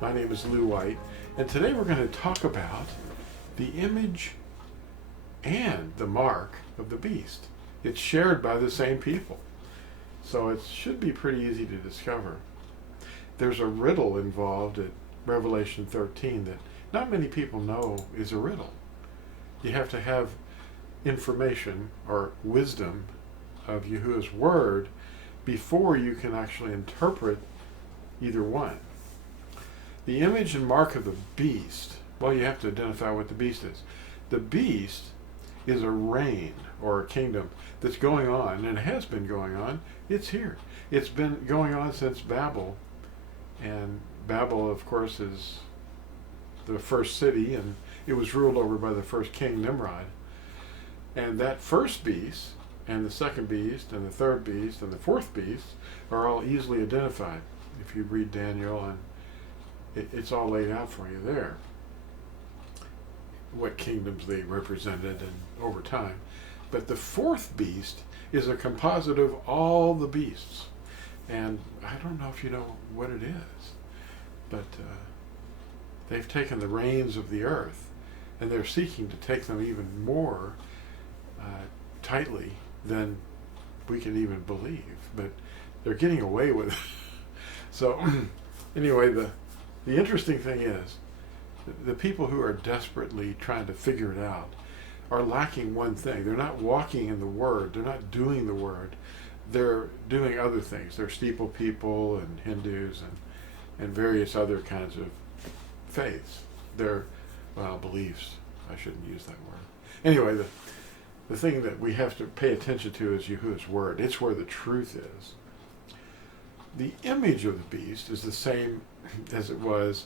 My name is Lew White, and today we're going to talk about the image and the mark of the beast. It's shared by the same people, so it should be pretty easy to discover. There's a riddle involved at Revelation 13 that not many people know is a riddle. You have to have information or wisdom of Yahuah's word before you can actually interpret either one. The image and mark of the beast, well, you have to identify what the beast is. The beast is a reign or a kingdom that's going on, and it has been going on. It's here. It's been going on since Babel, and Babel, of course, is the first city, and it was ruled over by the first king, Nimrod. And that first beast, and the second beast, and the third beast, and the fourth beast are all easily identified. If you read Daniel, and it's all laid out for you there, what kingdoms they represented and over time. But the fourth beast is a composite of all the beasts. And I don't know if you know what it is, but they've taken the reins of the earth, and they're seeking to take them even more tightly than we can even believe. But they're getting away with it. So anyway, the interesting thing is, the people who are desperately trying to figure it out are lacking one thing. They're not walking in the Word. They're not doing the Word. They're doing other things. They're steeple people and Hindus and various other kinds of faiths. They're, beliefs. I shouldn't use that word. Anyway, the thing that we have to pay attention to is Yahuah's Word. It's where the truth is. The image of the beast is the same as it was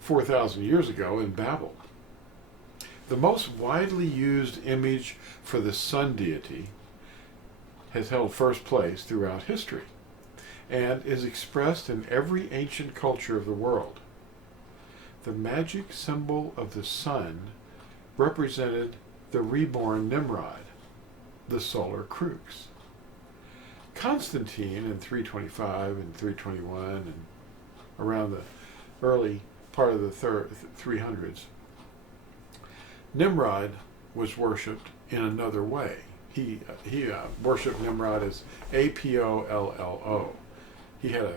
4,000 years ago in Babel. The most widely used image for the sun deity has held first place throughout history and is expressed in every ancient culture of the world. The magic symbol of the sun represented the reborn Nimrod, the solar crux. Constantine in 325 and 321 and around the early part of the 300s, Nimrod was worshipped in another way. He worshipped Nimrod as Apollo. He had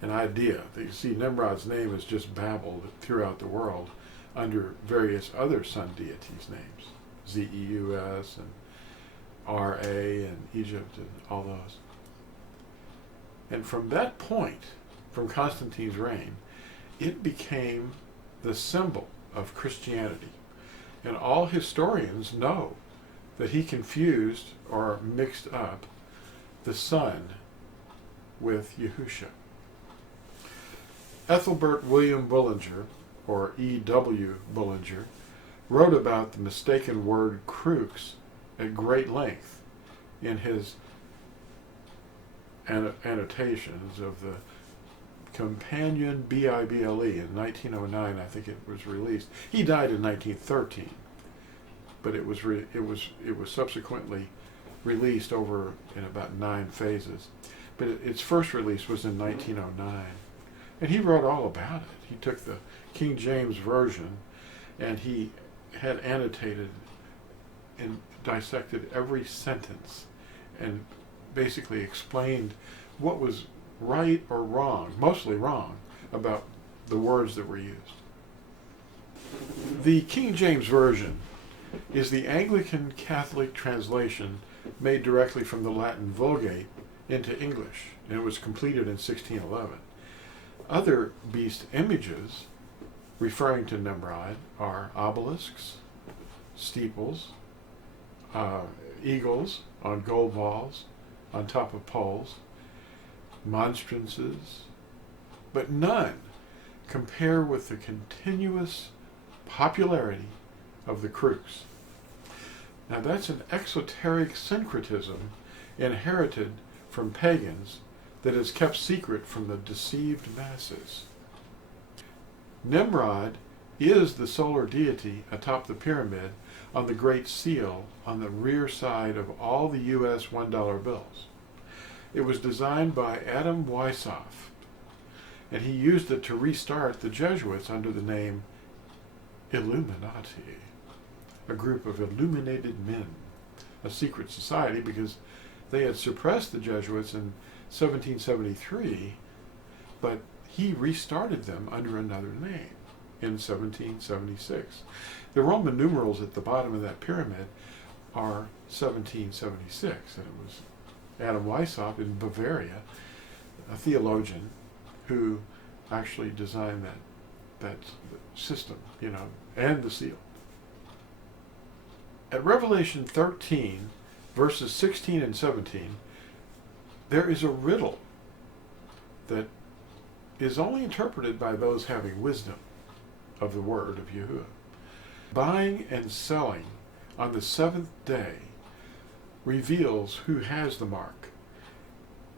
an idea. You see, Nimrod's name is just babbled throughout the world under various other sun deities' names, Zeus and Ra and Egypt and all those. And from that point, from Constantine's reign, it became the symbol of Christianity. And all historians know that he confused or mixed up the sun with Yahusha. Ethelbert William Bullinger, or E.W. Bullinger, wrote about the mistaken word crux at great length in his annotations of the Companion Bible in 1909. I think it was released. He died in 1913, but it was subsequently released over in about 9 phases. But its first release was in 1909, and he wrote all about it. He took the King James version, and he had annotated and dissected every sentence, and basically explained what was right or wrong, mostly wrong, about the words that were used. The King James Version is the Anglican Catholic translation made directly from the Latin Vulgate into English, and it was completed in 1611. Other beast images referring to Nimrod are obelisks, steeples, eagles on gold balls on top of poles, monstrances, but none compare with the continuous popularity of the crux. Now that's an exoteric syncretism inherited from pagans that is kept secret from the deceived masses. Nimrod is the solar deity atop the pyramid on the Great Seal on the rear side of all the U.S. $1 bills. It was designed by Adam Weishaupt And he used it to restart the Jesuits under the name Illuminati, a group of illuminated men, a secret society, because they had suppressed the Jesuits in 1773, but he restarted them under another name in 1776. The Roman numerals at the bottom of that pyramid are 1776, and it was Adam Weishaupt in Bavaria, a theologian, who actually designed that system, and the seal. At Revelation 13, verses 16 and 17, there is a riddle that is only interpreted by those having wisdom of the word of Yahuah. Buying and selling on the seventh day reveals who has the mark,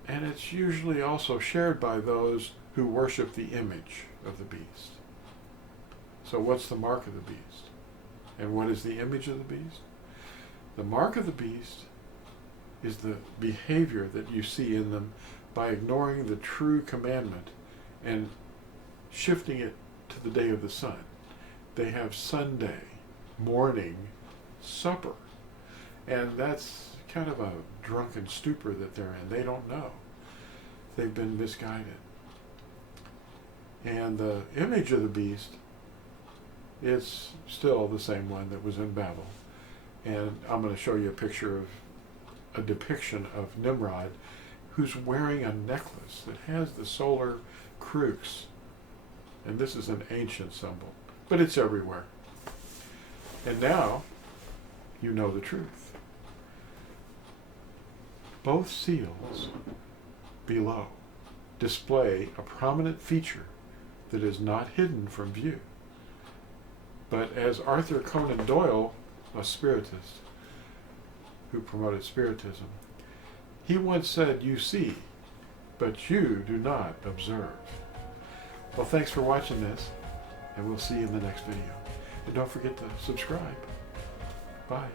and it's usually also shared by those who worship the image of the beast. So what's the mark of the beast? And what is the image of the beast? The mark of the beast is the behavior that you see in them by ignoring the true commandment and shifting it to the day of the sun. They have Sunday morning supper, and that's kind of a drunken stupor that they're in. They don't know. They've been misguided. And the image of the beast is still the same one that was in Babel. And I'm going to show you a picture of a depiction of Nimrod, who's wearing a necklace that has the solar crux. And this is an ancient symbol, but it's everywhere. And now you know the truth. Both seals below display a prominent feature that is not hidden from view. But as Arthur Conan Doyle, a spiritist who promoted spiritism, he once said, "You see, but you do not observe." Well, thanks for watching this, and we'll see you in the next video. And don't forget to subscribe. Bye.